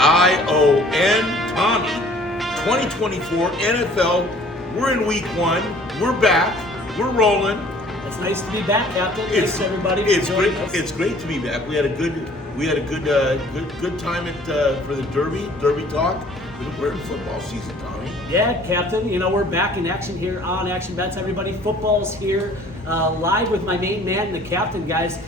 J-A-I-O-N, Tommy. 2024 NFL. We're in week 1. We're back. We're rolling. It's nice to be back, Captain. It's everybody. It's great. It's great to be back. We had a good time for the Derby talk. We're in football season, Tommy. Yeah, Captain. You know, we're back in action here on Action Bets, everybody. Football's here, live with my main man, the captain, guys.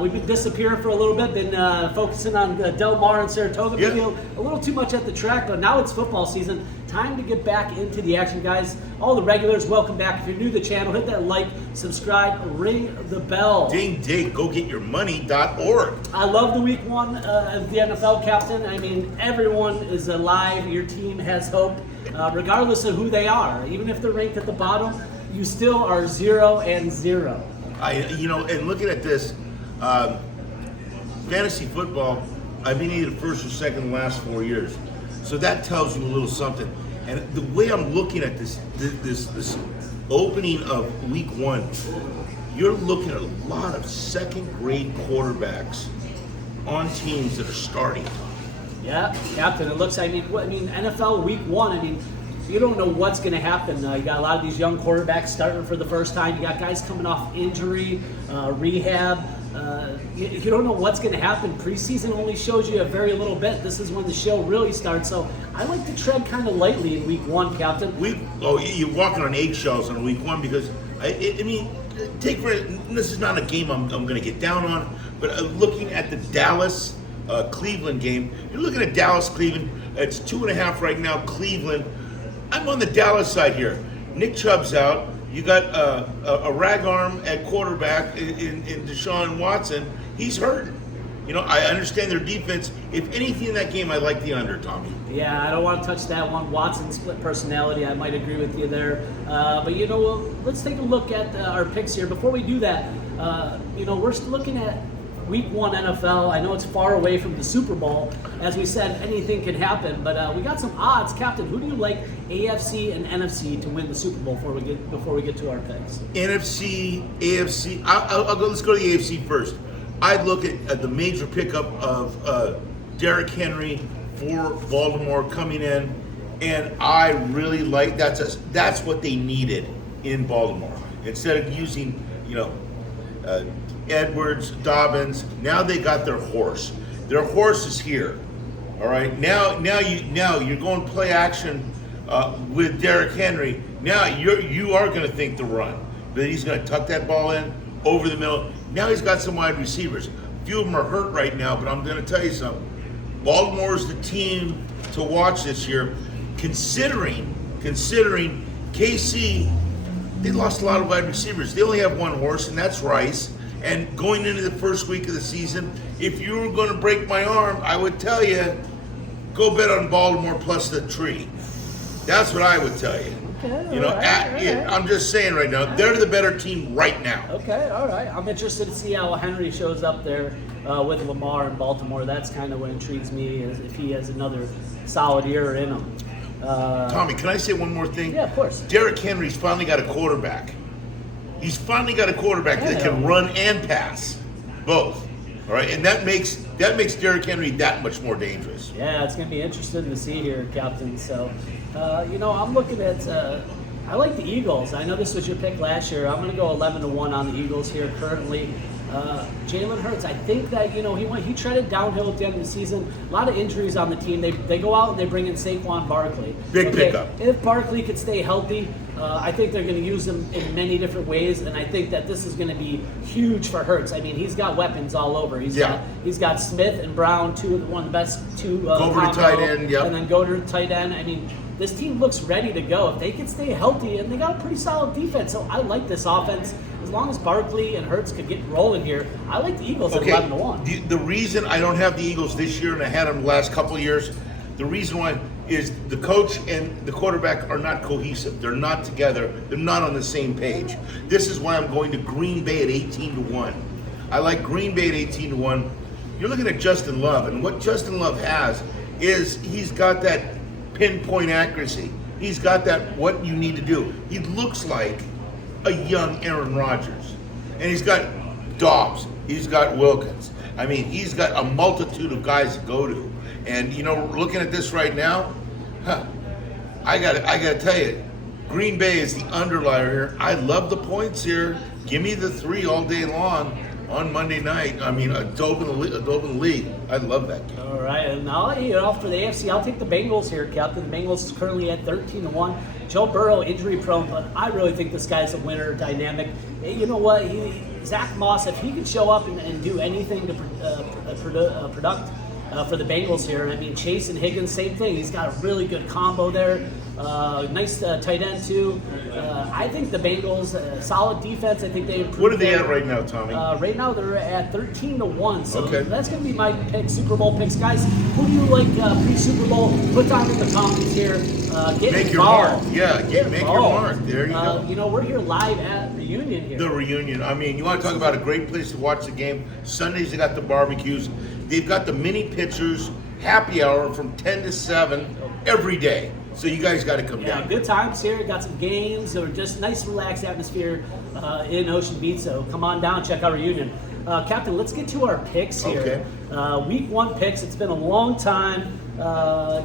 We've been disappearing for a little bit, been focusing on Del Mar and Saratoga. Yeah. Maybe a little too much at the track, but now it's football season. Time to get back into the action, guys. All the regulars, welcome back. If you're new to the channel, hit that like, subscribe, ring the bell. Ding, ding, go get your money.org. I love the week 1 of the NFL, Captain. I mean, everyone is alive. Your team has hope, regardless of who they are. Even if they're ranked at the bottom, you still are 0-0. And looking at this, fantasy football, I've been either first or second the last 4 years. So that tells you a little something. And the way I'm looking at this opening of week 1, you're looking at a lot of second grade quarterbacks on teams that are starting. Yeah, Captain. It looks. I mean, NFL week 1. I mean, you don't know what's going to happen. You got a lot of these young quarterbacks starting for the first time. You got guys coming off injury, rehab. You don't know what's going to happen. Preseason only shows you a very little bit. This is when the show really starts. So I like to tread kind of lightly in week 1, Captain. You're walking on eggshells on week 1 because this is not a game I'm going to get down on, but looking at the Dallas Cleveland game, you're looking at Dallas Cleveland. It's 2.5 right now. Cleveland. I'm on the Dallas side here. Nick Chubb's out. You got a rag arm at quarterback in Deshaun Watson. He's hurting. You know, I understand their defense. If anything in that game, I like the under, Tommy. Yeah, I don't want to touch that one. Watson split personality. I might agree with you there. But, let's take a look at our picks here. Before we do that, we're looking at Week 1 NFL. I know it's far away from the Super Bowl. As we said, anything can happen. But we got some odds. Captain, who do you like, AFC and NFC, to win the Super Bowl before we get to our picks? NFC, AFC. I'll go. Let's go to the AFC first. I'd look at the major pickup of Derrick Henry for Baltimore coming in, and I really like that's what they needed in Baltimore. Instead of using Edwards, Dobbins, now they got their horse. Their horse is here. All right. Now you're going play action with Derrick Henry. Now you are going to think the run, but he's going to tuck that ball in over the middle. Now he's got some wide receivers. A few of them are hurt right now, but I'm going to tell you something. Baltimore is the team to watch this year, considering KC. They lost a lot of wide receivers. They only have one horse, and that's Rice. And going into the first week of the season, if you were going to break my arm, I would tell you, go bet on Baltimore plus the tree. That's what I would tell you. Okay, I'm just saying right now, they're the better team right now. Okay, all right. I'm interested to see how Henry shows up there with Lamar in Baltimore. That's kind of what intrigues me, is if he has another solid year in him. Tommy, can I say one more thing? Yeah, of course. Derrick Henry's finally got a quarterback. He's finally got a quarterback that can run and pass, both. All right, and that makes Derrick Henry that much more dangerous. Yeah, it's going to be interesting to see here, Captain. So, I'm looking at. I like the Eagles. I know this was your pick last year. I'm going to go 11-1 on the Eagles here currently. Jalen Hurts, I think that he treaded downhill at the end of the season. A lot of injuries on the team. They go out and they bring in Saquon Barkley. Big pickup. If Barkley could stay healthy, I think they're going to use him in many different ways, and I think that this is going to be huge for Hurts. I mean, he's got weapons all over. He's got Smith and Brown, one of the best two. Over to tight end, and then go to tight end. I mean, this team looks ready to go if they can stay healthy, and they got a pretty solid defense. So I like this offense. As long as Barkley and Hurts could get rolling here, I like the Eagles at 11-1. The reason I don't have the Eagles this year and I had them the last couple of years, the reason why is the coach and the quarterback are not cohesive. They're not together. They're not on the same page. This is why I'm going to Green Bay at 18-1. I like Green Bay at 18-1. You're looking at Justin Love, and what Justin Love has is he's got that pinpoint accuracy. He's got that what you need to do. He looks like a young Aaron Rodgers. And he's got Dobbs. He's got Wilkins. I mean, he's got a multitude of guys to go to. And looking at this right now, I gotta tell you, Green Bay is the underlier here. I love the points here. Give me the 3 all day long on Monday night. I mean, a dope in the league. I love that game. All right, and I'll lead off for the AFC. I'll take the Bengals here, Captain. The Bengals is currently at 13-1. Joe Burrow injury prone, but I really think this guy's a winner, dynamic. You know what? Zach Moss, if he could show up and do anything to product for the Bengals here. I mean, Chase and Higgins, same thing. He's got a really good combo there. Nice tight end too. I think the Bengals, solid defense. I think they improved. What are they at right now, Tommy? Right now they're at 13-1. So okay. That's going to be my pick, Super Bowl picks, guys. Who do you like pre-Super Bowl? Put down in the comments here. Make your mark. Yeah, make your mark. There you go. We're here live at Reunion here. The Reunion. I mean, you want to talk about a great place to watch the game. Sundays they got the barbecues. They've got the mini pitchers happy hour from 10 to 7 every day. So you guys got to come down. Good times here. Got some games or just nice, relaxed atmosphere in Ocean Beach. So come on down, check out Reunion. Captain, let's get to our picks here. Okay. Week 1 picks. It's been a long time. I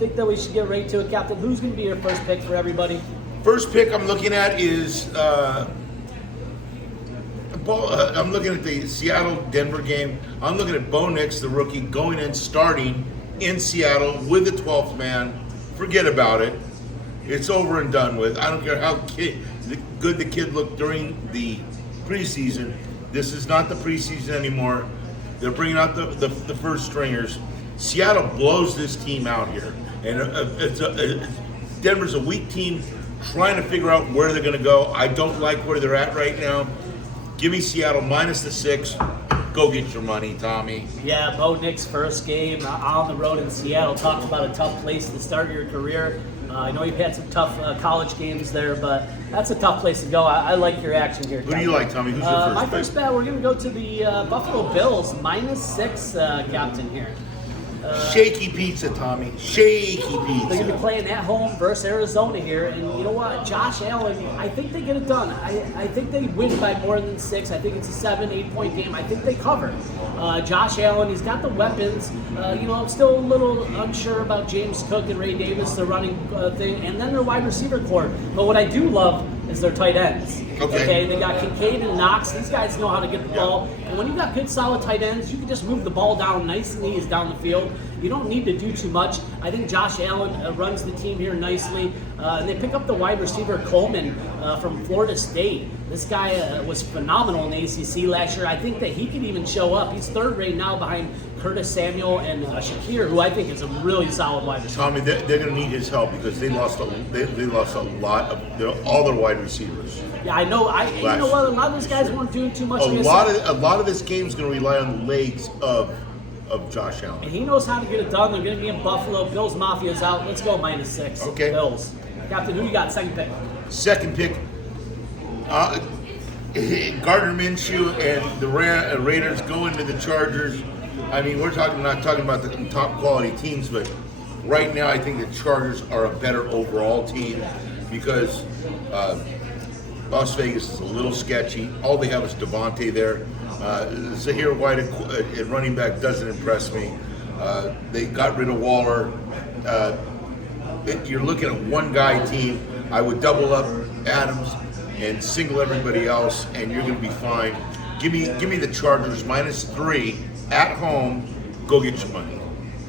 think that we should get right to it, Captain. Who's going to be your first pick for everybody? First pick I'm looking at is I'm looking at the Seattle-Denver game. I'm looking at Bo Nix, the rookie, going in, starting in Seattle with the 12th man. Forget about it. It's over and done with. I don't care how good the kid looked during the preseason. This is not the preseason anymore. They're bringing out the first stringers. Seattle blows this team out here. And Denver's a weak team trying to figure out where they're going to go. I don't like where they're at right now. Give me Seattle minus the 6. Go get your money, Tommy. Yeah, Bo Nix first game on the road in Seattle. Talks about a tough place to start your career. I know you've had some tough college games there, but that's a tough place to go. I like your action here, Who do you like, Tommy? Who's your first my pick? first bet, we're going to go to the Buffalo Bills, minus 6, Captain here. Shaky pizza, Tommy. Shaky pizza. They're going to be playing at home versus Arizona here. And you know what? Josh Allen, I think they get it done. I think they win by more than 6. I think it's a 7-8 point game. I think they cover. Josh Allen, he's got the weapons. Still a little unsure about James Cook and Ray Davis, the running thing, and then their wide receiver core. But what I do love is their tight ends. Okay, they got Kincaid and Knox. These guys know how to get the ball. And when you got good, solid tight ends, you can just move the ball down nice and easy down the field. You don't need to do too much. I think Josh Allen runs the team here nicely. And they pick up the wide receiver Coleman from Florida State. This guy was phenomenal in the ACC last year. I think that he could even show up. He's third right now behind Curtis Samuel and Shakir, who I think is a really solid wide receiver. Tommy, they're going to need his help because they lost a lot of all their wide receivers. Yeah, I know. You know what? A lot of those guys weren't doing too much. A lot of this game is going to rely on the legs of Josh Allen. And he knows how to get it done. They're going to be in Buffalo. Bills Mafia's out. Let's go minus 6. Okay. Bills. Captain, who you got? Second pick. Second pick. Gardner Minshew and the Raiders going to the Chargers. I mean, we're not talking about the top quality teams, but right now I think the Chargers are a better overall team because Las Vegas is a little sketchy. All they have is Devontae there. Zahir White at running back doesn't impress me. They got rid of Waller. You're looking at one guy team. I would double up Adams and single everybody else, and you're going to be fine. Give me the Chargers minus 3 at home. Go get your money.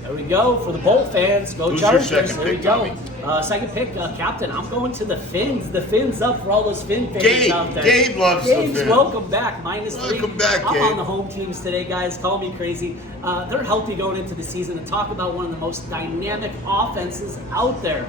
There we go for the Bolt fans. Go Who's Chargers. your second there we pick, go. Tommy? Second pick, Captain. I'm going to the Fins. The Fins up for all those Fin fans Gabe, out there. Gabe loves the Fins. Welcome back. Minus 3. Welcome back, I'm Gabe. on the home teams today, guys. Call me crazy. They're healthy going into the season and talk about one of the most dynamic offenses out there.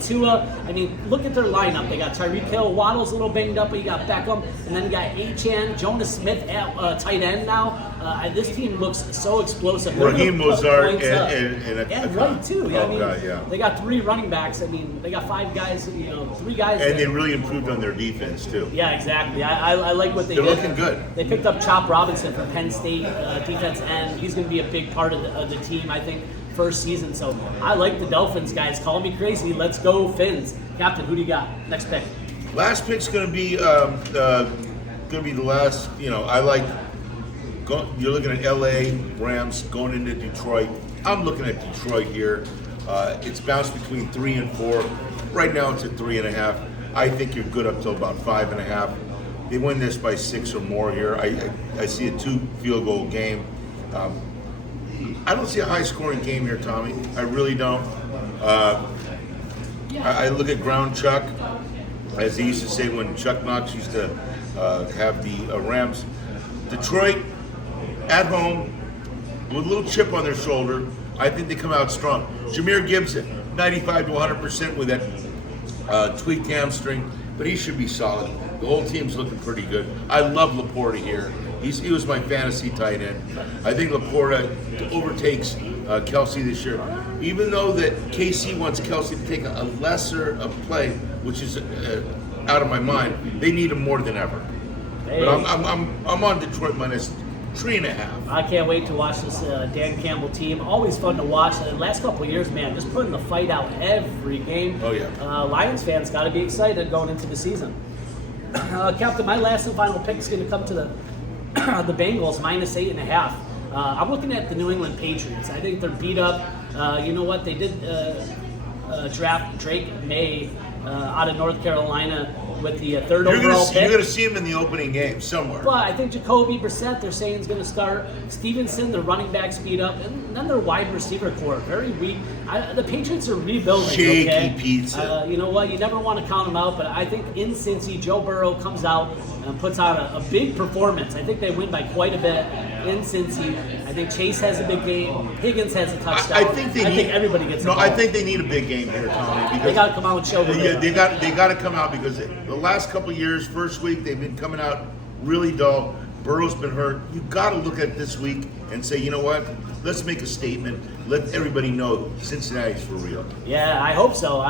Tua, I mean, look at their lineup. They got Tyreek Hill, Waddle's a little banged up, but you got Beckham, and then you got Achane, Jonas Smith at tight end now. This team looks so explosive. Raheem Mozart and Wright too. Oh, God, yeah. They got 3 running backs. I mean, they got 5 guys. 3 guys. And they really improved on their defense too. Yeah, exactly. I like what they did. They're looking good. They picked up Chop Robinson from Penn State defense end. He's going to be a big part of the team, I think, first season. So I like the Dolphins, guys. Call me crazy. Let's go Fins. Captain, who do you got? Next pick. Last pick's going to be the last. I like You're looking at LA Rams going into Detroit. I'm looking at Detroit here. It's bounced between 3 and 4. Right now it's at 3.5. I think you're good up till about 5.5. They win this by 6 or more here. I see a 2 field goal game. I don't see a high scoring game here, Tommy. I really don't. I look at ground Chuck, as they used to say when Chuck Knox used to have the Rams. Detroit at home with a little chip on their shoulder. I think they come out strong. Jahmyr Gibbs, 95 to 100% with that tweaked hamstring, but he should be solid. The whole team's looking pretty good. I love Laporta here. He was my fantasy tight end. I think Laporta overtakes Kelsey this year. Even though that KC wants Kelsey to take a lesser play, which is out of my mind, they need him more than ever. Hey. But I'm on Detroit minus 3.5. I can't wait to watch this Dan Campbell team. Always fun to watch. The last couple of years, man, just putting the fight out every game. Oh, yeah. Lions fans got to be excited going into the season. Captain, my last and final pick is going to come to the Bengals minus 8.5. I'm looking at the New England Patriots. I think they're beat up. You know what? They did draft Drake May out of North Carolina with the third overall pick. You're going to see him in the opening game somewhere. But I think Jacoby Brissett, they're saying, is going to start. Stevenson, the running back, speed up. And then their wide receiver core, very weak. The Patriots are rebuilding. Shaky okay? pizza. You know what? You never want to count them out. But I think in Cincy, Joe Burrow comes out and puts out a big performance. I think they win by quite a bit in Cincy. I think Chase has a big game. Higgins has a touchdown. I think everybody gets involved. I think they need a big game here, Tommy. Because they got to come out and show them. They got to come out because the last couple of years, first week, they've been coming out really dull. Burrow's been hurt. You got to look at this week and say, you know what? Let's make a statement. Let everybody know Cincinnati's for real. Yeah, I hope so.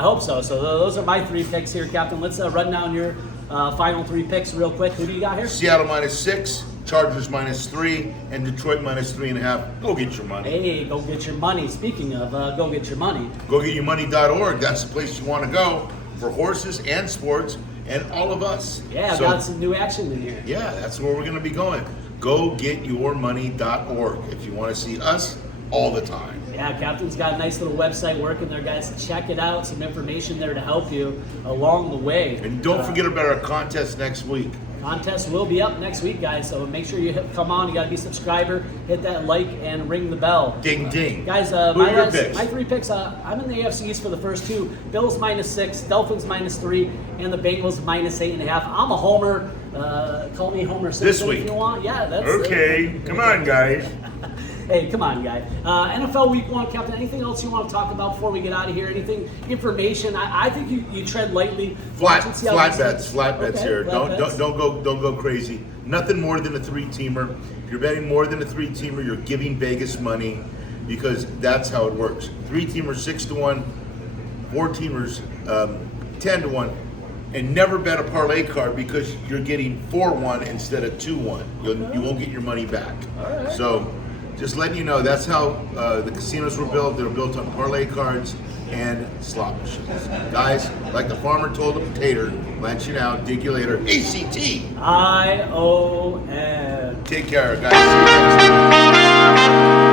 So those are my 3 picks here, Captain. Let's run down your final 3 picks real quick. Who do you got here? Seattle minus 6, Chargers minus 3, and Detroit minus 3.5. Go get your money. Hey, go get your money. Speaking of go get your money. GoGetYourMoney.org. That's the place you want to go for horses and sports and all of us. Yeah, I've got some new action in here. Yeah, that's where we're going to be going. GoGetYourMoney.org if you want to see us all the time. Yeah, Captain's got a nice little website working there, guys. Check it out. Some information there to help you along the way. And don't forget about our contest next week. Contest will be up next week, guys. So make sure you come on. You got to be a subscriber, hit that like, and ring the bell. Ding, ding. Guys, my 3 picks. I'm in the AFC East for the first 2. Bills minus 6, Dolphins minus 3, and the Bengals minus 8.5. I'm a homer. Call me Homer Simpson this week if you want. Yeah, that's okay. Come on, guys. Hey, come on, guy. NFL Week 1, Captain. Anything else you want to talk about before we get out of here? Anything, information? I think you tread lightly. Flat bets Okay, here. Bets. Don't go crazy. Nothing more than a 3-teamer. If you're betting more than a 3-teamer, you're giving Vegas money because that's how it works. 3-teamers 6 to 1, 4-teamers 10 to 1. And never bet a parlay card because you're getting 4-1 instead of 2-1. You won't get your money back. All right. So just letting you know, that's how the casinos were built. They were built on parlay cards and slot machines. Guys, like the farmer told the potato, plant you now, dig you later. ACT! ION. Take care, guys. See you next time.